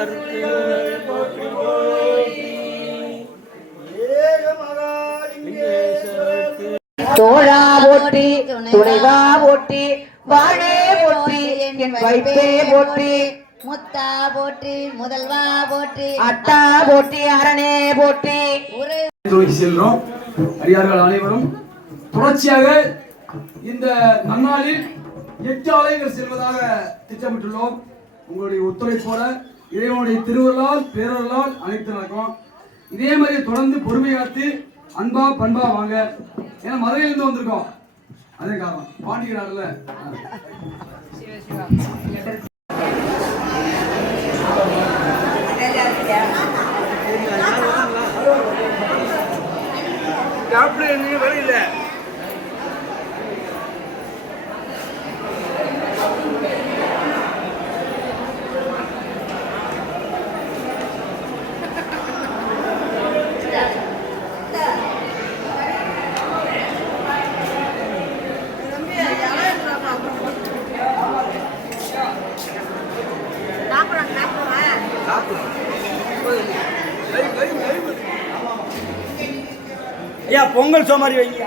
சிவ தோழா போற்றி துணைவா போற்றி வாழே போற்றி என் வைப்பே போற்றி. முத்தா போற்றி முதல்வா போற்றி. அத்தா போற்றி அரணே போற்றி. ஒரு நோக்கி செல்றோம். அடியார்கள் அனைவரும் தொடர்ச்சியாக இந்த நன்னாளில் எட்டு ஆலயங்கள் செல்வதாக திட்டமிட்டுள்ளோம். உங்களுடைய ஒத்துழைப்போட இறைவனுடைய திருவருளால் பேரருளால் அனைத்து நடக்கும் இதே மாதிரி தொடர்ந்து பொறுமை காத்து அன்பா பண்பா வாங்க. ஏன்னா மதுரையிலிருந்து வந்திருக்கோம். அதே காரணம். பாண்டிய நாடுல ஏன் பொங்கல் சோமாரி வைங்க.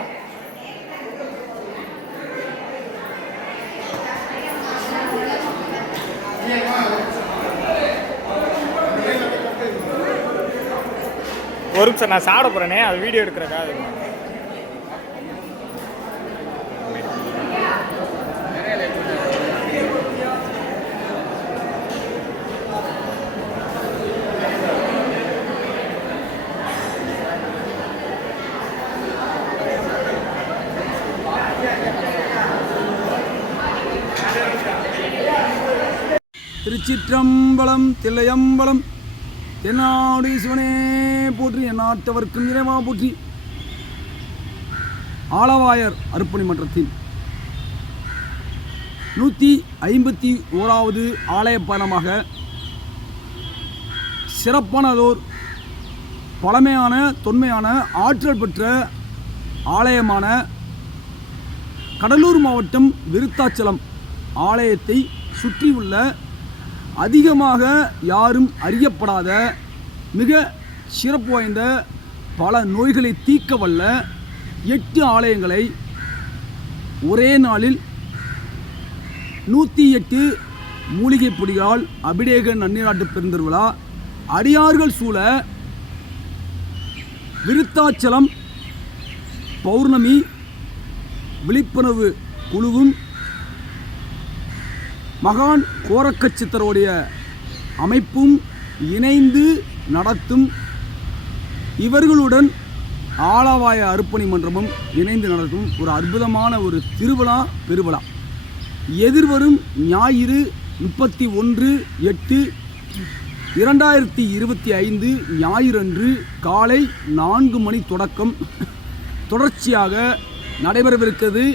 ஒரு நிமிஷம் நான் சாப்பிட போகிறேனே அது வீடியோ எடுக்கிறக்காக திருச்சிற்றம்பலம் தில்லையம்பலம். என்னாடு சிவனே போற்றி என்னாட்டவர்க்கும் இறைவா போற்றி. ஆலவாயர் அர்ப்பணி மன்றத்தின் நூற்றி ஐம்பத்தி ஓராவது ஆலய பயணமாக சிறப்பானதோர் பழமையான தொன்மையான ஆற்றல் பெற்ற ஆலயமான கடலூர் மாவட்டம் விருத்தாச்சலம் ஆலயத்தை சுற்றியுள்ள அதிகமாக யாரும் அறியப்படாத மிக சிறப்பு வாய்ந்த பல நோய்களை தீர்க்க வல்ல எட்டு ஆலயங்களை ஒரே நாளில் நூற்றி எட்டு மூலிகை பொடிகளால் அபிடேக நன்னீராட்டு பெருந்திருவிழா அடியார்கள் சூழ விருத்தாச்சலம் பௌர்ணமி விழிப்புணர்வு குழுவும் மகான் கோரக்கச்சித்தருடைய அமைப்பும் இணைந்து நடத்தும் இவர்களுடன் ஆலவாய அர்ப்பணி மன்றமும் இணைந்து நடத்தும் ஒரு அற்புதமான ஒரு திருவிழா பெருவிழா. எதிர்வரும் ஞாயிறு முப்பத்தி ஒன்று எட்டு இரண்டாயிரத்தி இருபத்தி ஐந்து ஞாயிறன்று காலை நான்கு மணி தொடக்கம். தொடர்ச்சியாக நடைபெறவிருக்கிறது.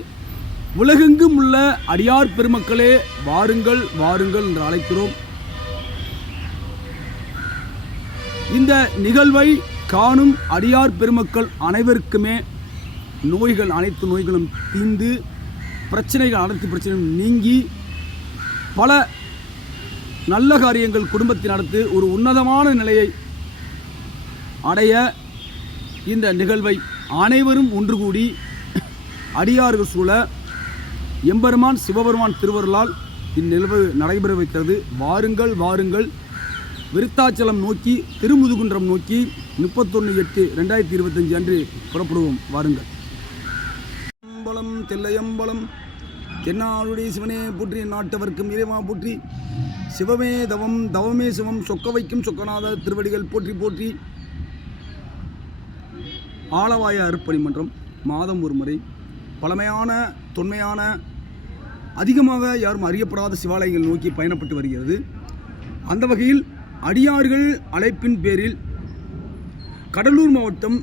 உலகெங்கும் உள்ள அடியார் பெருமக்களே வாருங்கள் வாருங்கள் என்று அழைக்கிறோம். இந்த நிகழ்வை காணும் அடியார் பெருமக்கள் அனைவருக்குமே நோய்கள் அனைத்து நோய்களும் தீந்து பிரச்சனைகள் அனைத்து பிரச்சனையும் நீங்கி பல நல்ல காரியங்கள் குடும்பத்தில் நடத்து ஒரு உன்னதமான நிலையை அடைய இந்த நிகழ்வை அனைவரும் ஒன்று கூடி அடியார்கள் சூழ எம்பெருமான் சிவபெருமான் திருவருளால் இந்நிகழ்வு நடைபெறவிருக்கிறது வாருங்கள் வாருங்கள். விருத்தாச்சலம் நோக்கி திருமுதுகுன்றம் நோக்கி முப்பத்தொன்று எட்டு ரெண்டாயிரத்தி இருபத்தஞ்சு அன்று புறப்படுவோம். வாருங்கள். அம்பலம் தில்லையம்பலம் தென்னாளுடைய சிவனே போற்றி நாட்டவர்க்கும் இறைவா போற்றி சிவமே தவம் தவமே சிவம் சொக்க வைக்கும் சொக்கநாத திருவடிகள் போற்றி போற்றி. ஆலவாய அருப்பணி மன்றம் மாதம் ஒரு முறை. பழமையான தொன்மையான அதிகமாக யாரும் அறியப்படாத சிவாலயங்கள் நோக்கி பயணப்பட்டு வருகிறது. அந்த வகையில் அடியார்கள் அழைப்பின் பேரில் கடலூர் மாவட்டம்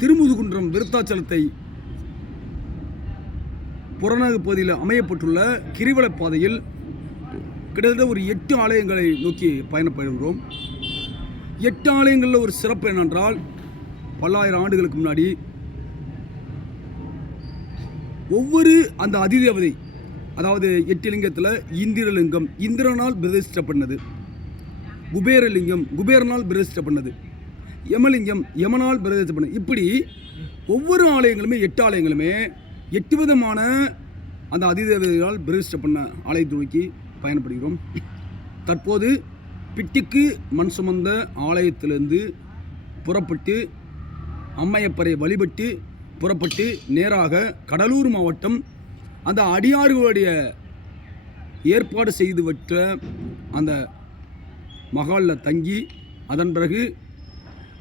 திருமுதுகுன்றம் விருத்தாச்சலத்தை புறநகர் பகுதியில் அமையப்பட்டுள்ள கிரிவலப் பாதையில் கிட்டத்தட்ட ஒரு எட்டு ஆலயங்களை நோக்கி பயணப்படுகிறோம். எட்டு ஆலயங்களில் ஒரு சிறப்பு என்னென்றால் பல்லாயிரம் ஆண்டுகளுக்கு முன்னாடி ஒவ்வொரு அந்த அதிதேவதை அதாவது எட்டிலிங்கத்தில் இந்திரலிங்கம் இந்திரனால் பிரதிஷ்டப்பட்டது. குபேரலிங்கம் குபேரனால் பிரதிஷ்டப்பட்டது. யமலிங்கம் யமனால் பிரதிஷ்டப்பட்டது. இப்படி ஒவ்வொரு ஆலயங்களுமே எட்டு ஆலயங்களுமே எட்டு விதமான அந்த அதிதேவதைகளால் பிரதிஷ்ட பண்ண ஆலயத்துறைக்கு பயணப்படுகிறோம். தற்போது பிட்டிக்கு மண் சுமந்த ஆலயத்திலிருந்து புறப்பட்டு அம்மையப்பரை வழிபட்டு புறப்பட்டு நேராக கடலூர் மாவட்டம் அந்த அடியார்களுடைய ஏற்பாடு செய்து வற்ற அந்த மகாலில் தங்கி அதன் பிறகு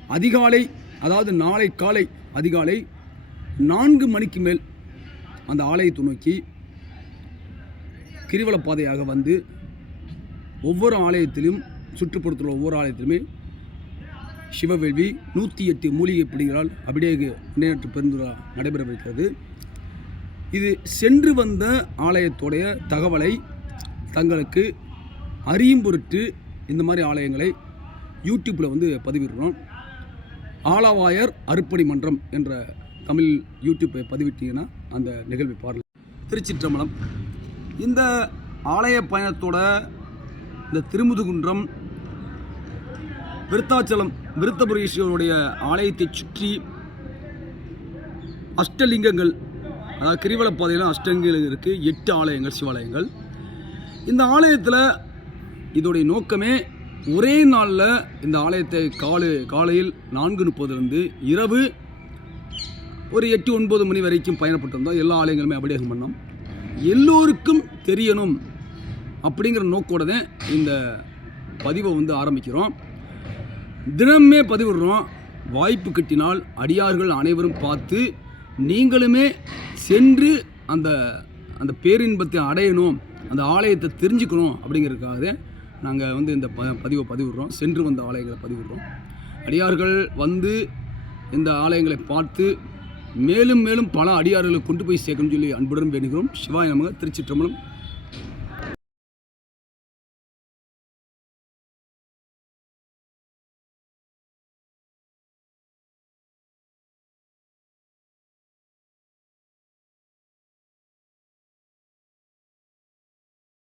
அதிகாலை அதாவது நாளை காலை அதிகாலை நான்கு மணிக்கு மேல் அந்த ஆலயத்தை நோக்கி கிரிவலப்பாதையாக வந்து ஒவ்வொரு ஆலயத்திலும் சுற்றுப்புறத்தில் ஒவ்வொரு ஆலயத்திலுமே சிவவேள்வி நூற்றி எட்டு மூலிகை பிடிகளால் அபிடேக முன்னேற்ற பெருந்துரா நடைபெறவிருக்கிறது. இது சென்று வந்த ஆலயத்துடைய தகவலை தங்களுக்கு அறியும் பொருட்டு இந்த மாதிரி ஆலயங்களை யூடியூப்பில் வந்து பதிவிடுறோம். ஆலவாயர் அருப்பணி மன்றம் என்ற தமிழ் யூடியூப்பை பதிவிட்டீங்கன்னா அந்த நிகழ்வை பாருங்கள் திருச்சிற்றம்பலம். இந்த ஆலய பயணத்தோட இந்த திருமுதுகுன்றம் விருத்தாச்சலம் விருத்தபுரீஸ்வரருடைய ஆலயத்தை சுற்றி அஷ்டலிங்கங்கள் அதாவது கிரிவலப் பாதையில் இருக்குது எட்டு ஆலயங்கள் சிவாலயங்கள். இந்த ஆலயத்தில் இதோடைய நோக்கமே ஒரே நாளில் இந்த ஆலயத்தை காலை காலையில் நான்கு முப்பதுலேருந்து இரவு ஒரு எட்டு ஒன்பது மணி வரைக்கும் பயணப்பட்டிருந்தோம். எல்லா ஆலயங்களுமே அபிடேகம் பண்ணோம். எல்லோருக்கும் தெரியணும் அப்படிங்கிற நோக்கோட தான் இந்த பதிவை வந்து ஆரம்பிக்கிறோம். தினமே பதிவிடுறோம். வாய்ப்பு கிட்டினால் அடியார்கள் அனைவரும் பார்த்து நீங்களுமே சென்று அந்த அந்த பேரின்பத்தை அடையணும் அந்த ஆலயத்தை தெரிஞ்சுக்கணும் அப்படிங்கிறதுக்காக நாங்கள் வந்து இந்த ப பதிவை பதிவிடுறோம். சென்று வந்த ஆலயங்களை பதிவிடுறோம். அடியார்கள் வந்து இந்த ஆலயங்களை பார்த்து மேலும் மேலும் பல அடியார்களை கொண்டு போய் சேர்க்கணும்னு சொல்லி அன்புடன் வேண்டுகிறோம். சிவாய நமக திருச்சிற்றம்பலம்